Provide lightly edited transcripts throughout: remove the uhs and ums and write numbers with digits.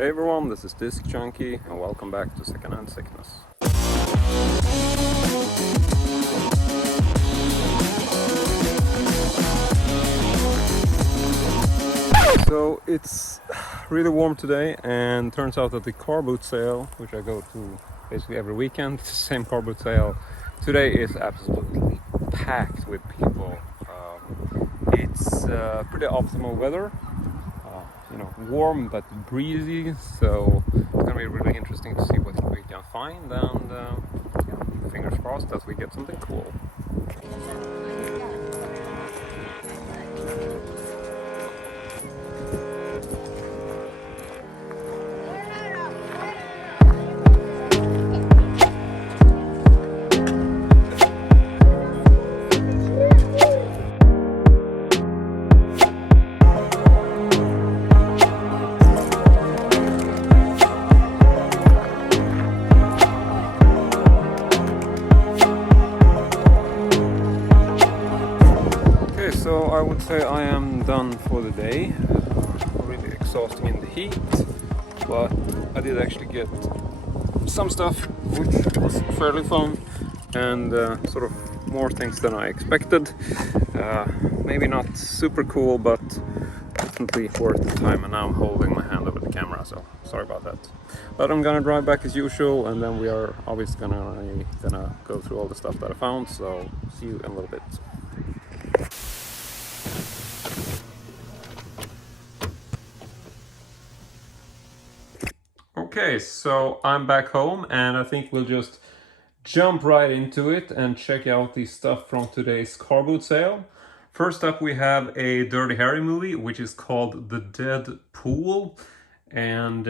Hey everyone, this is Disc Junkie and welcome back to Secondhand Sickness. So it's really warm today, and turns out that the carboot sale, which I go to basically every weekend, the same carboot sale, today is absolutely packed with people. It's pretty optimal weather. Warm but breezy, so it's gonna be really interesting to see what we can find, and fingers crossed that we get something cool. So I would say I am done for the day. Really exhausting in the heat, but I did actually get some stuff which was fairly fun, and sort of more things than I expected. Maybe not super cool, but definitely worth the time. And now I'm holding my hand over the camera, so sorry about that. But I'm gonna drive back as usual, and then we are obviously gonna go through all the stuff that I found. So see you in a little bit. Okay, so I'm back home, and I think we'll just jump right into it and check out the stuff from today's car boot sale. First up, we have a Dirty Harry movie, which is called The Dead Pool, and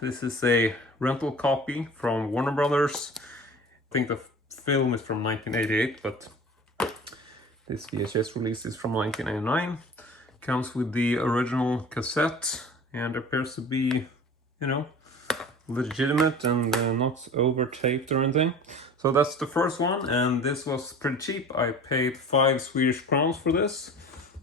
this is a rental copy from Warner Brothers. I think the film is from 1988, but this VHS release is from 1999. Comes with the original cassette and appears to be, legitimate and not over taped or anything. So that's the first one, and this was pretty cheap. I paid 5 Swedish crowns for this,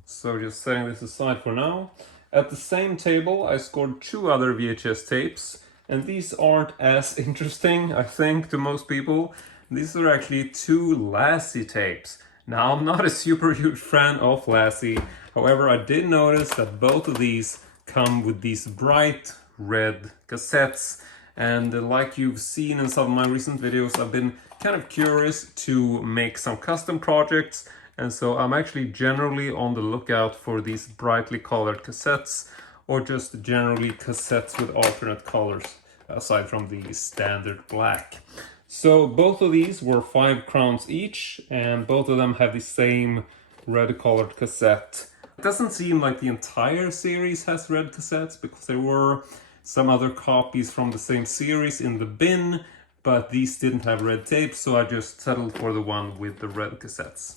so just setting this aside for now. At the same table I scored 2 other VHS tapes, and these aren't as interesting, I think, to most people. These are actually 2 Lassie tapes. Now, I'm not a super huge fan of Lassie, however I did notice that both of these come with these bright red cassettes, and like you've seen in some of my recent videos, I've been kind of curious to make some custom projects, and so I'm actually generally on the lookout for these brightly colored cassettes, or just generally cassettes with alternate colors aside from the standard black. So both of these were 5 crowns each, and both of them have the same red colored cassette. It doesn't seem like the entire series has red cassettes, because there were some other copies from the same series in the bin, but these didn't have red tape, so I just settled for the one with the red cassettes.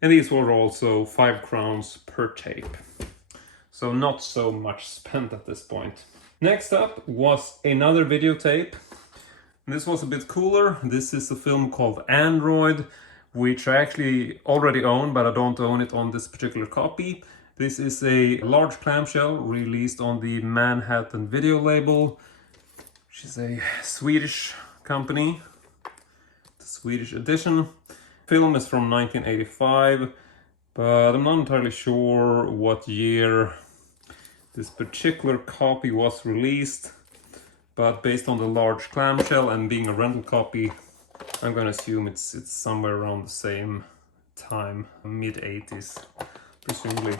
And these were also 5 crowns per tape. So not so much spent at this point. Next up was another videotape. This was a bit cooler. This is a film called Android, which I actually already own, but I don't own it on this particular copy. This is a large clamshell released on the Manhattan Video label, which is a Swedish company, the Swedish edition. Film is from 1985, but I'm not entirely sure what year this particular copy was released. But based on the large clamshell and being a rental copy, I'm gonna assume it's somewhere around the same time, mid-80s, presumably.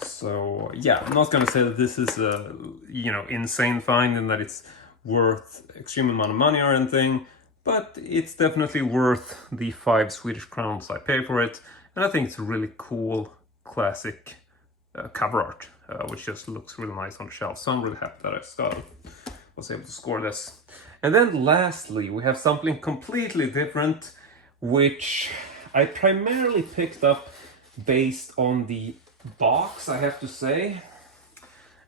So yeah, I'm not gonna say that this is a insane find and that it's worth extreme amount of money or anything, but it's definitely worth the 5 Swedish crowns I pay for it, and I think it's a really cool classic cover art, which just looks really nice on the shelf. So I'm really happy that I was able to score this. And then lastly, we have something completely different, which I primarily picked up based on the box, I have to say.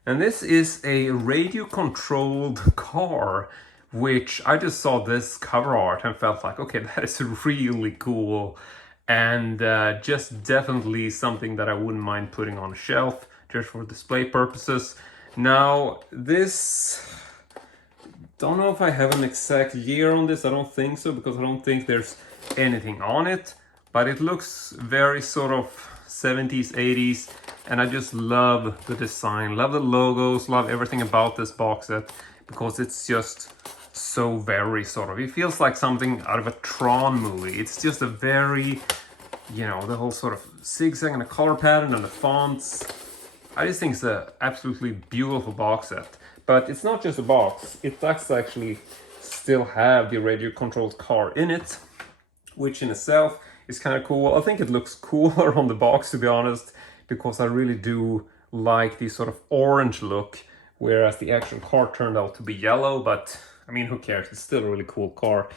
And this is a radio-controlled car, which I just saw this cover art and felt like, okay, that is really cool, and just definitely something that I wouldn't mind putting on a shelf just for display purposes. Now this, don't know if I have an exact year on this. I don't think so, because I don't think there's anything on it, but it looks very sort of 70s, 80s, and I just love the design, love the logos, love everything about this box set, because it's just so very sort of, it feels like something out of a Tron movie. It's just a very, you know, the whole sort of zigzag and the color pattern and the fonts. I just think it's an absolutely beautiful box set. But it's not just a box, it does actually still have the radio controlled car in it, which in itself is kind of cool. I think it looks cooler on the box, to be honest, because I really do like the sort of orange look, whereas the actual car turned out to be yellow, but I mean, who cares? It's still a really cool car.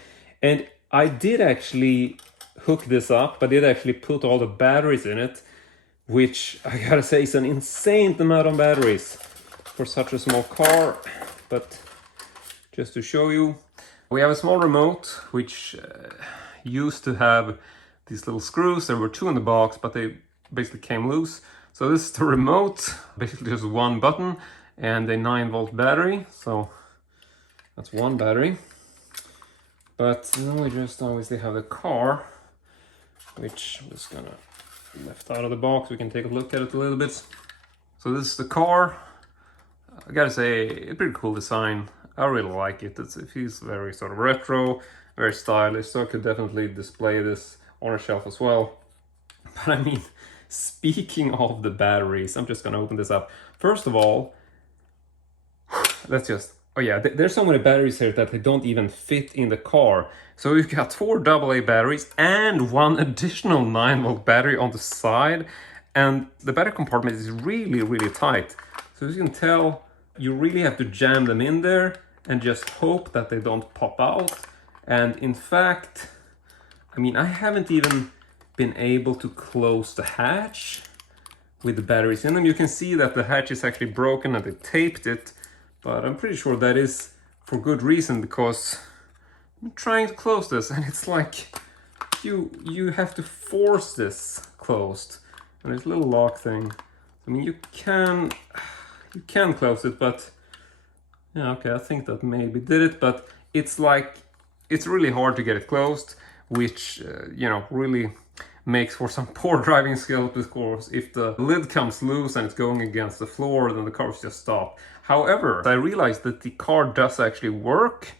And I did actually hook this up. I did actually put all the batteries in it, which I gotta say is an insane amount of batteries for such a small car. But just to show you, we have a small remote, which used to have these little screws. There were two in the box, but they basically came loose. So this is the remote, basically just one button and a 9-volt battery. So that's one battery. But then we just obviously have the car, which I'm just gonna lift out of the box. We can take a look at it a little bit. So this is the car. I gotta say, a pretty cool design. I really like it. It feels very sort of retro, very stylish, so I could definitely display this on a shelf as well. But I mean, speaking of the batteries, I'm just gonna open this up. First of all, let's just, oh yeah, there's so many batteries here that they don't even fit in the car. So we've got 4 AA batteries and one additional 9-volt battery on the side. And the battery compartment is really, really tight. So as you can tell, you really have to jam them in there and just hope that they don't pop out. And in fact, I mean, I haven't even been able to close the hatch with the batteries in them. You can see that the hatch is actually broken and they taped it, but I'm pretty sure that is for good reason, because I'm trying to close this and it's like you have to force this closed. And there's a little lock thing. I mean, you can close it, but yeah, okay, I think that maybe did it, but it's like, it's really hard to get it closed, which, you know, really makes for some poor driving skills, because if the lid comes loose and it's going against the floor, then the cars just stop. However, I realized that the car does actually work.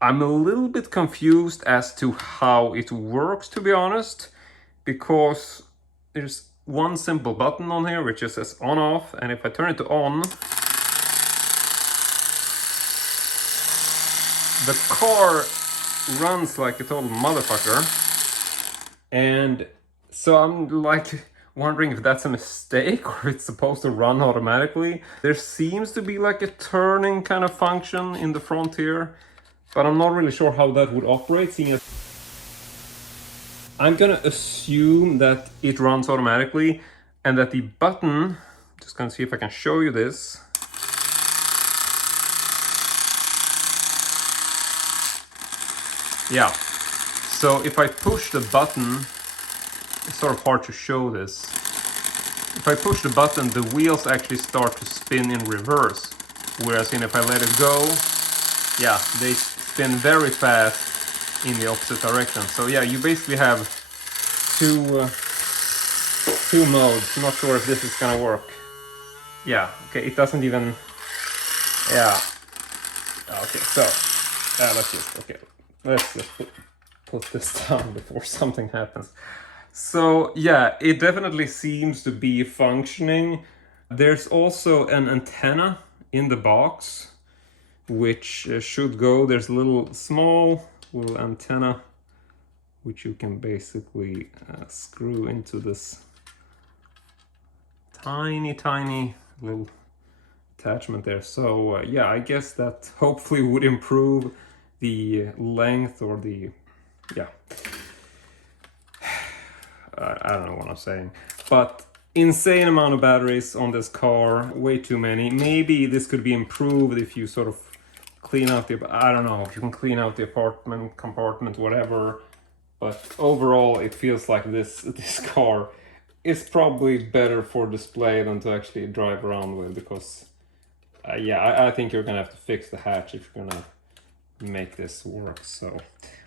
I'm a little bit confused as to how it works, to be honest, because there's one simple button on here which just says on off, and if I turn it to on, the car runs like a total motherfucker. And so I'm like wondering if that's a mistake or it's supposed to run automatically. There seems to be like a turning kind of function in the front here, but I'm not really sure how that would operate, seeing as I'm gonna assume that it runs automatically and that the button, just gonna see if I can show you this. Yeah, so if I push the button, it's sort of hard to show this. If I push the button, the wheels actually start to spin in reverse. Whereas if I let it go, yeah, they spin very fast in the opposite direction. So yeah, you basically have two modes. Not sure if this is gonna work. Yeah, okay, it doesn't even, yeah. Okay, so, let's just put this down before something happens. So yeah, it definitely seems to be functioning. There's also an antenna in the box, which should go. There's a little small little antenna, which you can basically screw into this tiny little attachment there. So yeah, I guess that hopefully would improve the length or the, yeah. I don't know what I'm saying, but insane amount of batteries on this car, way too many. Maybe this could be improved if you sort of clean out the, I don't know, if you can clean out the apartment compartment, whatever. But overall, it feels like this car is probably better for display than to actually drive around with, because yeah, I think you're gonna have to fix the hatch if you're gonna make this work. So,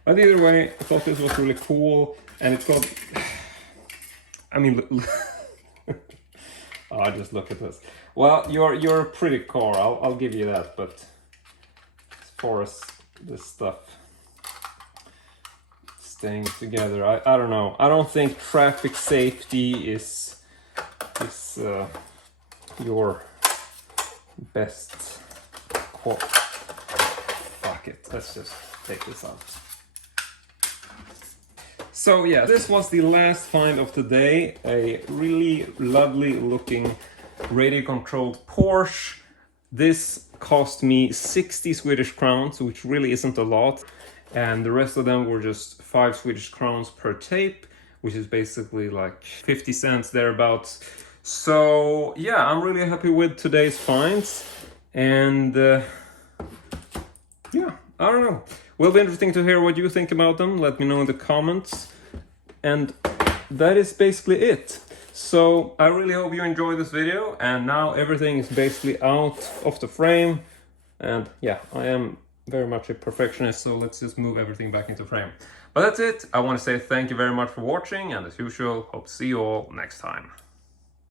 but either way, I thought this was really cool, and it's got. I mean, oh, just look at this. Well, you're a pretty car. I'll give you that. But as far as this stuff staying together, I don't know. I don't think traffic safety is your best quote. Fuck it. Let's just take this out. So yeah, this was the last find of the day. A really lovely looking radio controlled Porsche. This cost me 60 Swedish crowns, which really isn't a lot. And the rest of them were just 5 Swedish crowns per tape, which is basically like 50 cents thereabouts. So yeah, I'm really happy with today's finds. And yeah, I don't know. Will be interesting to hear what you think about them. Let me know in the comments. And that is basically it. So I really hope you enjoyed this video, and now everything is basically out of the frame. And yeah, I am very much a perfectionist, so let's just move everything back into frame. But that's it. I want to say thank you very much for watching, and as usual, hope to see you all next time.